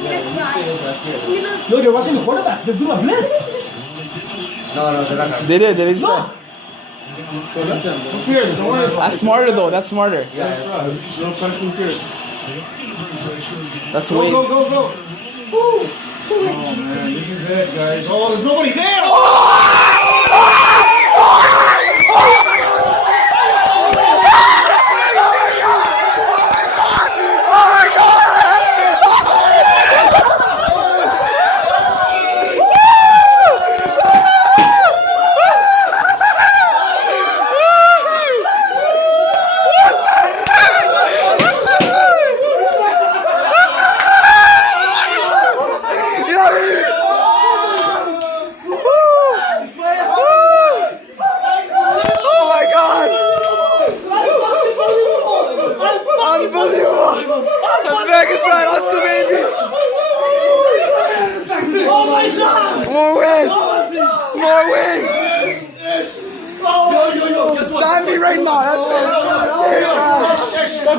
Look, they're rushing the quarterback. They're doing a blitz. No, they're not. They did. They just No. So let them. Who cares? Don't worry about That's smarter though. That's smarter. it. No question. Who cares? That's Go, waste. go, go, go. Oh man, this is it, guys. Oh, there's nobody there. Oh my god! Unbelievable! The Vegas right, awesome baby! Oh my God! More wins! More wins! Yo, guess what? 90 right now, that's it!